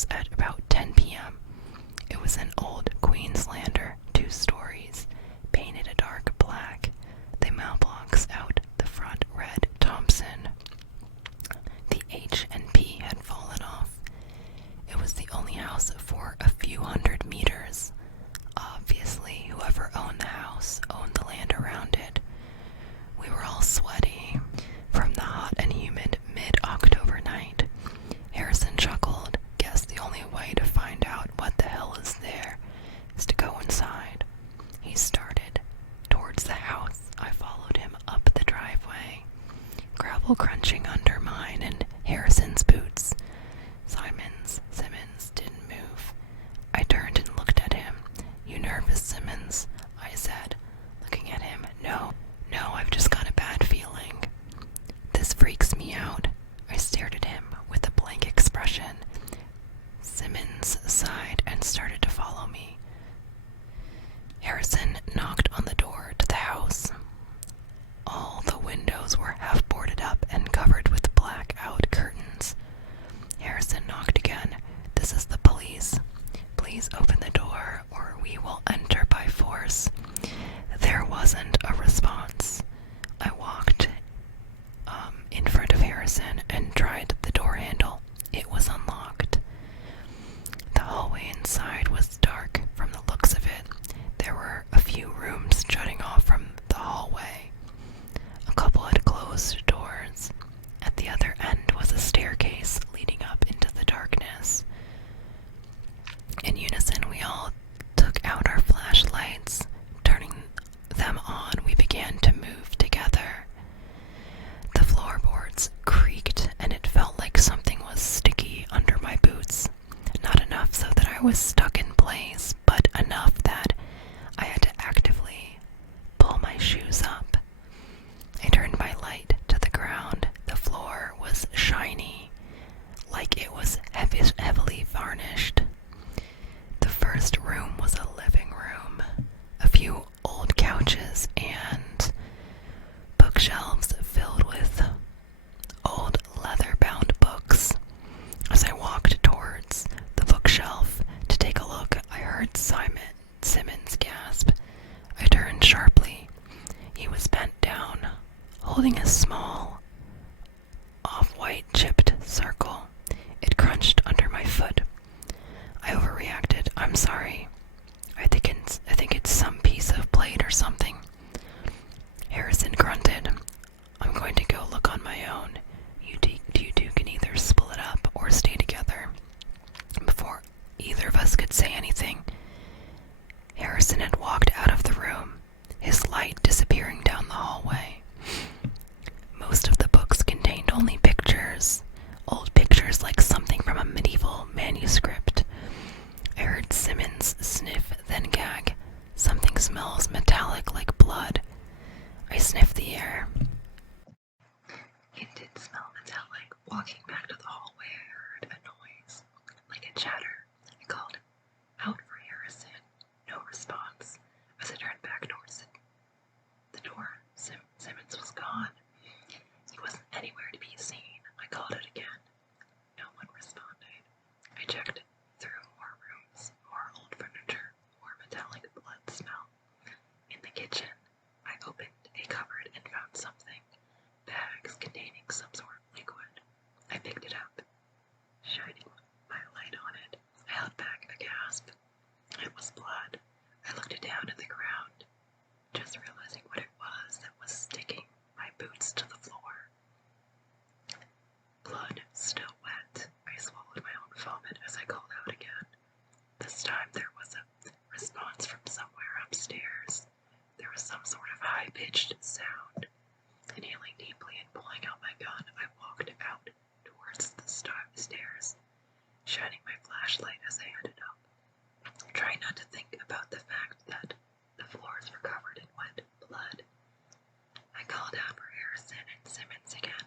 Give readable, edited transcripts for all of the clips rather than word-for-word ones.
house at about 10 p.m. It was an old Queenslander, 2 stories, painted a dark black. The mailbox out the front read Thompson. The H and P had fallen off. It was the only house for a few hundred meters. Obviously, whoever owned the house owned the land around it. We were all sweaty from the hot and humid mid-October night. Harrison chuckled. Guess the only way to find out what the hell is there is to go inside. He started towards the house. I followed him up the driveway, gravel crunching under mine and Harrison's boots. Simmons didn't move. I turned and looked at him. "You nervous, Simmons?" I said, looking at him. No, I've just got a bad feeling. This freaks me out." I stared at him with a blank expression. Simmons sighed and started to follow me. Harrison knocked on the door to the house. All the windows were half boarded up and covered with black-out curtains. Harrison knocked again. "This is the police. Please open the door or we will enter by force." There wasn't a response. I walked in front of Harrison and tried the door handle. It was unlocked. The hallway inside was dark from the looks of it. There were a few rooms jutting off from the hallway. A couple had closed doors. At the other end was a staircase leading up into the darkness. In unison, we all took out our flashlights. Turning them on, we began to move together. The floorboards creaked, and it felt like something was sticky under my boots. Not enough so that I was stuck in place, but enough that I had to actively pull my shoes up. I turned my light to the ground. The floor was shiny, like it was heavily varnished. The first room was a living room. A few old couches and bookshelves filled with old leather-bound books. As I walked towards the bookshelf to take a look, I heard Simmons gasp. I turned sharply. He was bent down, holding a small, off-white chipped circle. It crunched under my foot. I overreacted. "I'm sorry. I think it's some piece of plate or something." Harrison grunted. "I'm going to go look on my own. You two can either split up or stay together." Before either of us could say anything, Harrison had walked out of the room, his light disappearing down the hallway. Most of the books contained only pictures, old pictures like something from a medieval manuscript. I heard Simmons sniff, then gag. "Something smells metallic like blood." I sniffed the air. It did smell metallic. Walking back to the hallway, I heard a noise, like a chatter. I called out for Harrison. No response. As I turned back towards the door, Simmons was gone. He wasn't anywhere to be seen. I called out again. No one responded. I checked through more rooms, more old furniture, more metallic blood smell. In the kitchen, I opened a cupboard and found something. Bags containing some sort of liquid. I picked it up, shining my light on it. I held back a gasp. It was blood. I looked down at the ground, just realizing what it was that was sticking my boots to the floor. Blood still wet. I swallowed my own vomit as I called out again. This time there was a response from somewhere upstairs. There was some sort of high-pitched sound. Inhaling deeply and pulling out my gun, I walked out towards the stairs, shining my flashlight as I headed up. Trying not to think about the fact that the floors were covered in wet blood. I called out for Harrison and Simmons again.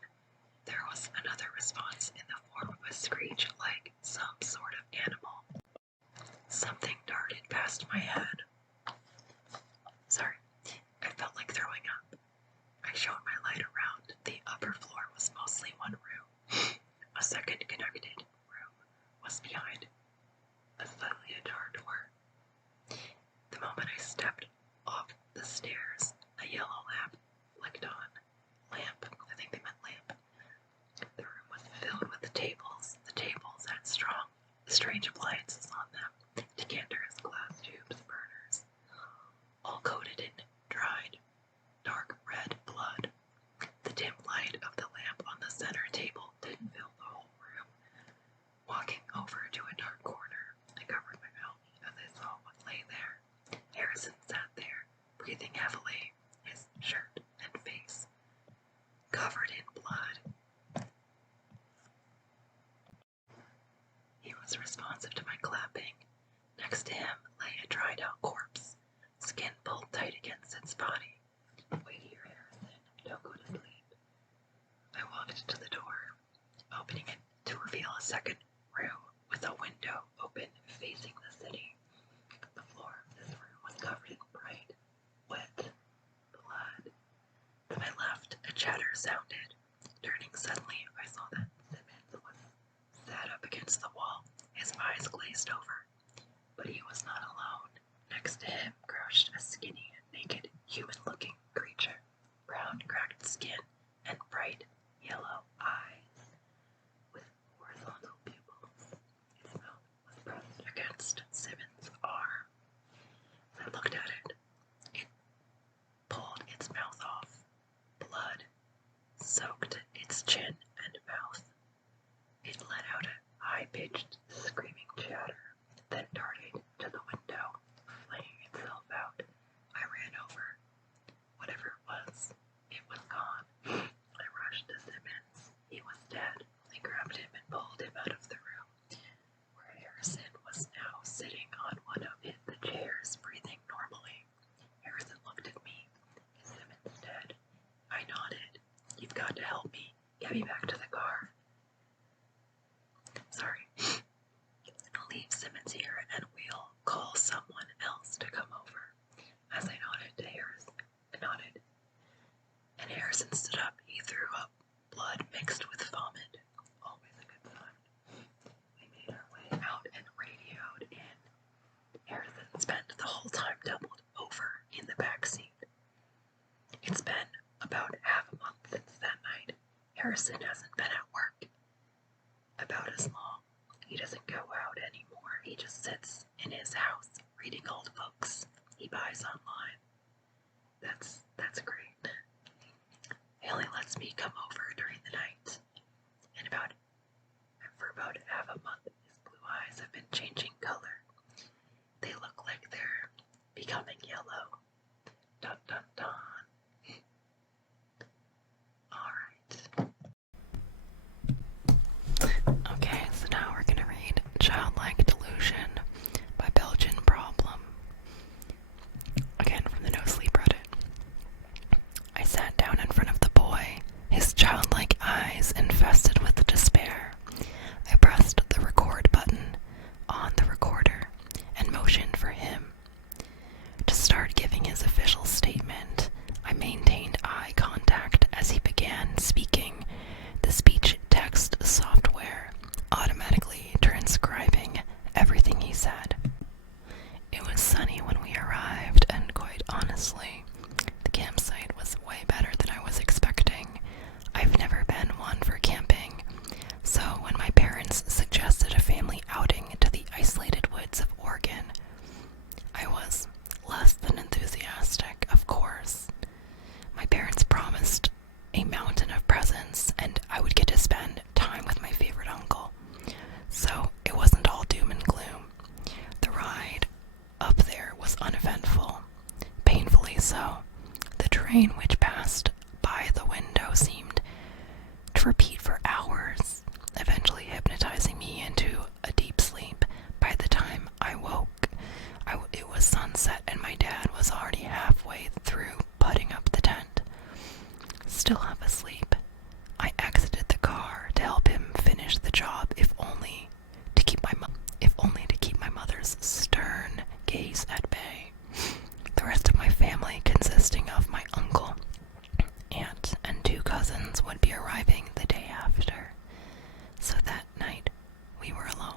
There was another response in the form of a screech like some sort of animal. Something darted past my head. Sorry, I felt like throwing up. I shone my light around. The upper floor was mostly one room. A second connected room was behind a slightly ajar door. The moment I stepped off the stairs, a yellow lamp flicked on. Lamp, I think they meant lamp. The room was filled with tables. The tables had strange appliances on them. Decanters, glass tubes, burners, all coated in dried, dark red blood. The dim light of the lamp on the center table didn't fill the whole room. Walking over to a dark corner, I covered my mouth as I saw what lay there. Harrison sat there, breathing heavily, his shirt and face covered in blood. He was responsive to my clapping. Next to him lay a dried-out corpse, skin pulled tight against its body. Wait here, Harrison. Don't go to sleep. I walked to the door, opening it to reveal a second room with a window open facing the city. The floor of this room was covered in bright, wet blood. To my left, a chatter sounded. Turning suddenly, I saw that Simmons was sat up against the wall, his eyes glazed over. But he was not alone. Next to him crouched a skinny, naked, human-looking creature, brown, cracked skin and bright yellow eyes with horizontal pupils. Its mouth was pressed against Simmons' arm. As I looked at it, it pulled its mouth off. Blood soaked its chin and mouth. It let out a high-pitched, screaming chatter, then darted to the window, flinging itself out. I ran over. Whatever it was gone. I rushed to Simmons. He was dead. I grabbed him and pulled him out of the room, where Harrison was now sitting on one of the chairs, breathing normally. Harrison looked at me. Is Simmons dead? I nodded. You've got to help me. Get me back to the car. Sorry. Leave Simmons here and we'll call someone else to come over. As I nodded to Harrison, and Harrison stood up. He threw up blood mixed with vomit. Always a good sign. We made our way out and radioed in. Harrison spent the whole time doubled over in the back seat. It's been about half a month since that night. Harrison hasn't been at work about as long. He doesn't go out anymore. He just sits in his house reading old books he buys online. That's great. He only lets me come over during the night. And for about half a month, his blue eyes have been changing color. They look like they're becoming yellow. Dun dun dun. Alright. Okay, so now we're gonna read Childlike Delusion by Belgian Problem. Again, from the No Sleep Reddit. I sat down in front of the boy, his childlike eyes infested with despair. I pressed the record button on the recorder and motioned for him to start giving his official statement. I maintained eye contact as he began speaking, the speech-text software automatically transcribing everything he said. It was sunny when we arrived, and quite honestly, the campsite was way better than I was expecting. I've never been one for camping, so when my parents suggested a family outing to the isolated woods of Oregon, I was less than enthusiastic, of course. My parents promised a mountain of presents, and I would get to spend time with my favorite uncle. So it wasn't all doom and gloom. The ride up there was uneventful, painfully so. The train which passed by the window seemed to repeat for hours, eventually hypnotizing me into a deep sleep. By the time I woke, it was sunset and my dad was already halfway through putting up the tent. Still half asleep, I exited the car to help him finish the job, if only to keep my mother's stern gaze at bay. The rest of my family, consisting of my uncle, aunt, and 2 cousins, would be arriving the day after. So that night, we were alone.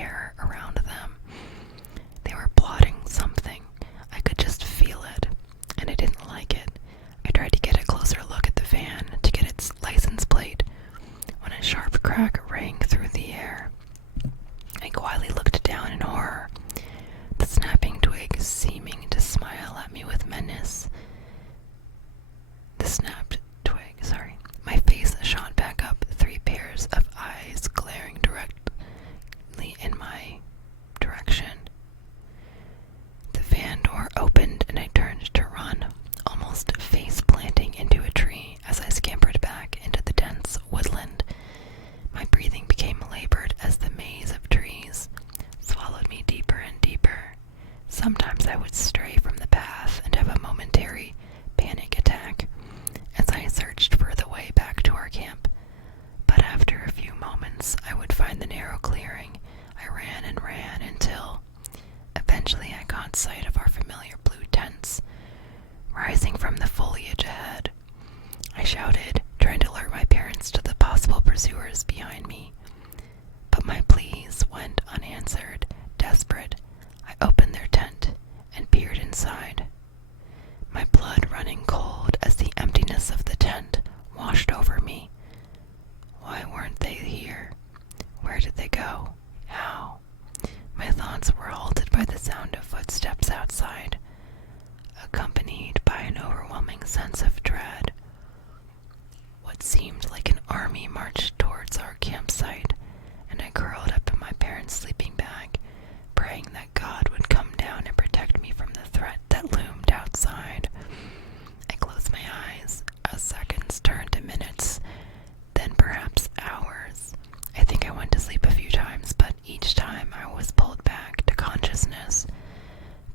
air around them. They were plotting something. I could just feel it, and I didn't like it. I tried to get a closer look at the van to get its license plate when a sharp crack rang through the air. I quietly looked down in horror, the snapping twig seeming to smile at me with menace. My face shot back up, 3 pairs of eyes glaring directly in my direction. The van door opened and I turned to run, almost face planting into a tree as I scampered back into the dense woodland. My breathing became labored as the maze of trees swallowed me deeper and deeper. Sometimes I would stray from the path and have a momentary panic attack as I searched for the way back to our camp. But after a few moments, I would find the narrow clearing. I ran and ran until eventually I caught sight of our familiar blue tents rising from the foliage ahead. I shouted, trying to alert my parents to the possible pursuers behind me. But my pleas went unanswered. Desperate, I opened their tent and peered inside, my blood running cold as the emptiness of the tent washed over me. Why weren't they here? Where did they go? How? My thoughts were halted by the sound of footsteps outside, accompanied by an overwhelming sense of dread. What seemed like an army marched towards our campsite, and I curled up in my parents' sleeping bag, praying that God would come down and protect me from the threat that loomed outside. I closed my eyes as seconds turned to minutes, then perhaps hours. I think I went to sleep a few times, but each time I was pulled back to consciousness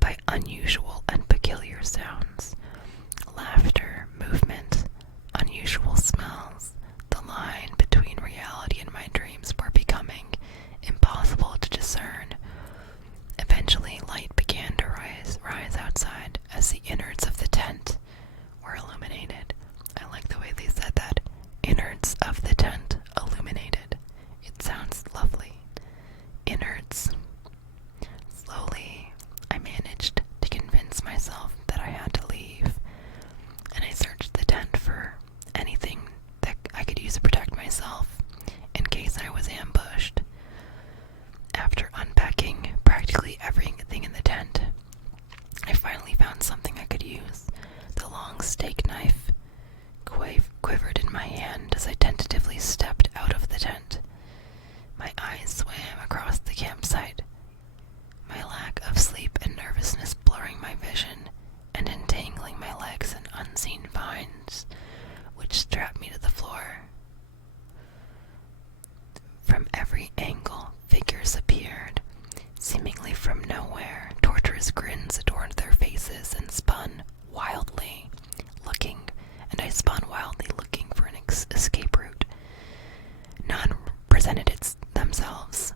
by unusual and peculiar sounds. Laughter, movement, unusual smells. The line between reality and my dreams were becoming impossible to discern. Eventually, light began to rise outside as the innards of the tent were illuminated. I like the way they said that. Innards of the tent illuminated. It sounds lovely. Innards. Slowly, I managed to convince myself that I had to leave, and I searched the tent for anything that I could use to protect myself in case I was ambushed. After unpacking practically everything in the tent, I finally found something I could use. The long steak knife quivered in my hand as I tentatively stepped out of the tent. My eyes swam across the campsite, my lack of sleep and nervousness blurring my vision and entangling my legs in unseen vines, which strapped me to the floor. From every angle, figures appeared, seemingly from nowhere. Torturous grins adorned their faces and I spun wildly looking for an escape route. None presented themselves,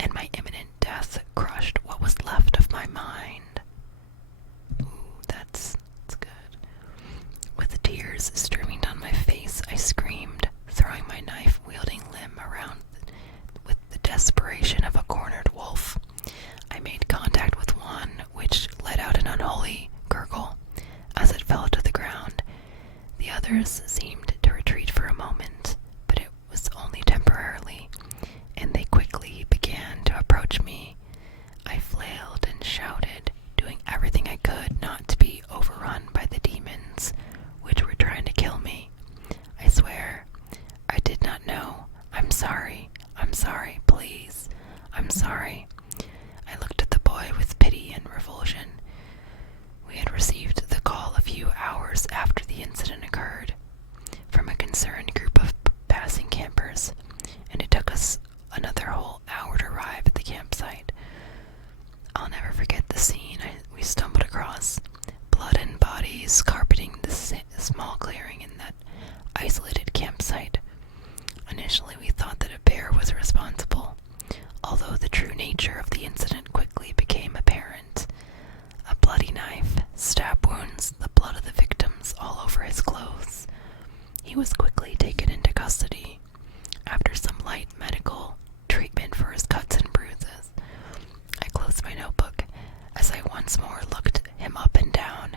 and my imminent death crushed what was left of my mind. Ooh, that's good. With tears streaming down my face, I screamed, throwing my knife-wielding limb around with the desperation of a cornered wolf. I made contact with one, which let out an unholy gurgle as it fell to the ground. The others seemed to retreat for a moment, but it was only temporarily, and they quickly began to approach me. I flailed and shouted, doing everything I could not to be overrun by the demons, which were trying to kill me. I swear, I did not know. I'm sorry, please. I'm sorry. I looked at the boy with pity and revulsion. We had received the call a few hours after the incident occurred from a concerned group of passing campers, and it took us another whole hour to arrive at the campsite. I'll never forget the scene we stumbled across. Blood and bodies carpeting the small clearing in that isolated campsite. Initially, we thought that a bear was responsible, although the true nature of the incident quickly became apparent. A bloody knife, stab wounds, the blood of the victims all over his clothes. He was quickly taken into custody. After some light medical treatment for his cuts and once more looked him up and down.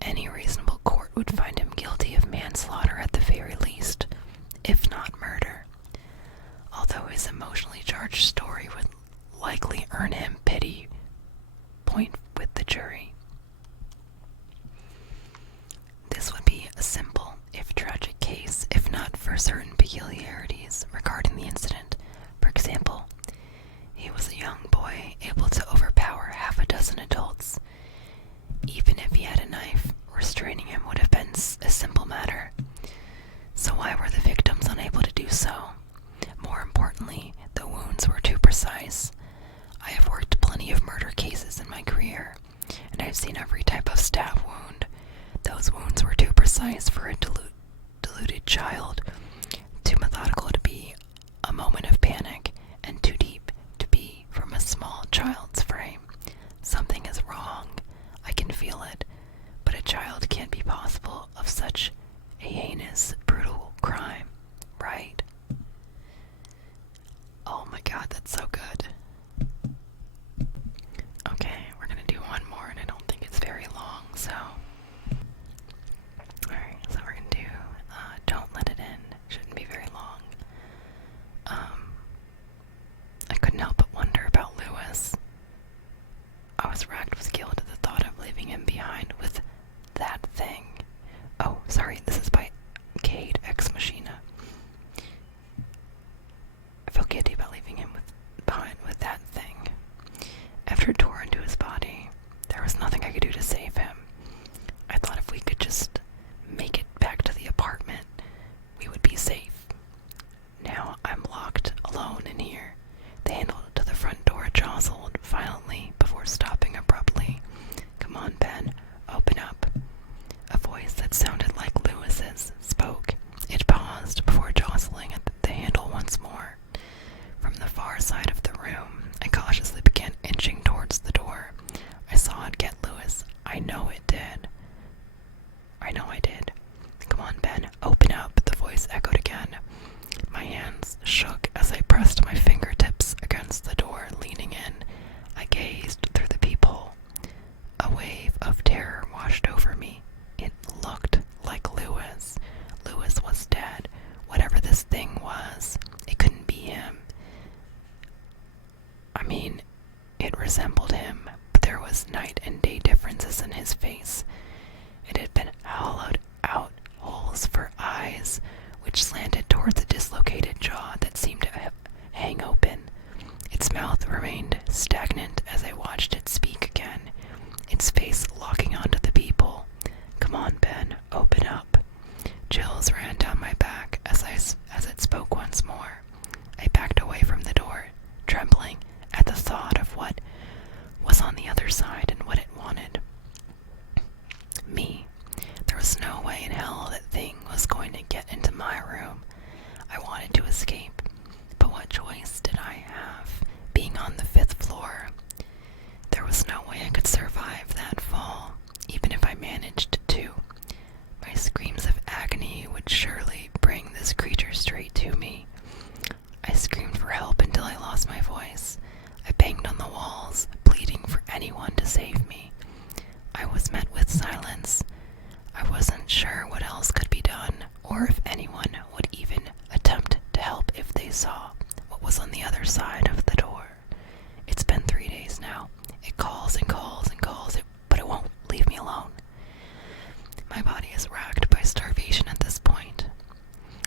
Any reasonable court would find him guilty of manslaughter at the very least, if not murder. Although his emotionally charged story would likely earn him pity point with the jury. This would be a simple, if tragic case, if not for certain peculiarities regarding the incident. For example, he was a young boy able to overpower half a dozen adults. Even if he had a knife, restraining him would have been a simple matter. So why were the victims unable to do so? More importantly, the wounds were too precise. I have worked plenty of murder cases in my career, and I've seen every type of stab wound. Those wounds were too precise for a deluded child, too methodical to be a moment of panic, and too deep to be from a small child's frame. Something is wrong. I can feel it, but a child can't be possible of such a heinous, brutal crime, right? Oh my god, that's so good. Okay, we're gonna do one more, and I don't think it's very long, so... Alright, so we're gonna do Don't Let It In. Shouldn't be very long. I couldn't help but wonder about Lewis. I was racked with guilt at the thought of leaving him behind with that thing. Oh, sorry, this is by Cade Ex Machina. I felt guilty about leaving him behind with that thing. After it tore into his body, there was nothing I could do to save him. I thought if we could just make it back to the apartment, we would be safe. Now I'm locked alone in here. The handle to the front door jostled violently before stopping abruptly. Come on, Ben, open up. A voice that sounded like Lewis's spoke. It paused before jostling at the handle once more. From the far side of the room, I cautiously began inching towards the door. I saw it get Lewis. I know it did. I know I did. Come on, Ben, open up, the voice echoed again. My hands shook as I pressed my fingertips against the door, leaning in. I gazed through the peephole. A wave of terror washed over me. It looked like Lewis. Lewis was dead. Whatever this thing was, it couldn't be him. I mean, it resembled him, but there was night and day differences in his face. It had been hollowed out holes for eyes, which slanted towards a dislocated jaw that seemed to hang open. Its mouth remained stagnant as I watched it speak again, its face locking onto the people. Come on, Ben, open up. Chills ran down my back as it spoke once more. I backed away from the door, trembling at the thought of what was on the other side and what it wanted. Me. There was no way in hell that thing was going to get into my room. I wanted to escape, but what choice did I have, being on the 5th floor? There was no way I could survive that fall, even if I managed to. My screams of agony would surely bring this creature straight to me. I screamed for help until I lost my voice. I banged on the walls, pleading for anyone to save me. I was met with silence. I wasn't sure what else could be done, or if anyone would even attempt to help if they saw what was on the other side of the door. It's been 3 days now. It calls and calls and calls, but it won't leave me alone. My body is racked by starvation at this point.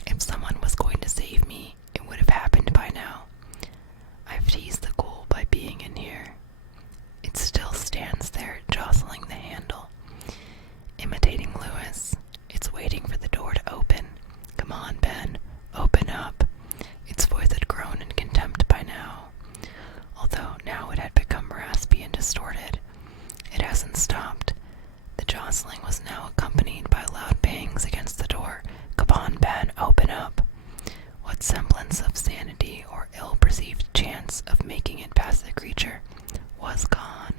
If someone was going to save me, it would have happened by now. I've teased the ghoul by being in here. It still stands there, jostling the handle. Imitating Lewis, it's waiting for the door to open. Come on, Ben, open up. Its voice had grown in contempt by now. Although now it had become raspy and distorted, it hasn't stopped. The jostling was now accompanied by loud bangs against the door. Come on, Ben, open up. What semblance of sanity or ill-perceived chance of making it past the creature was gone.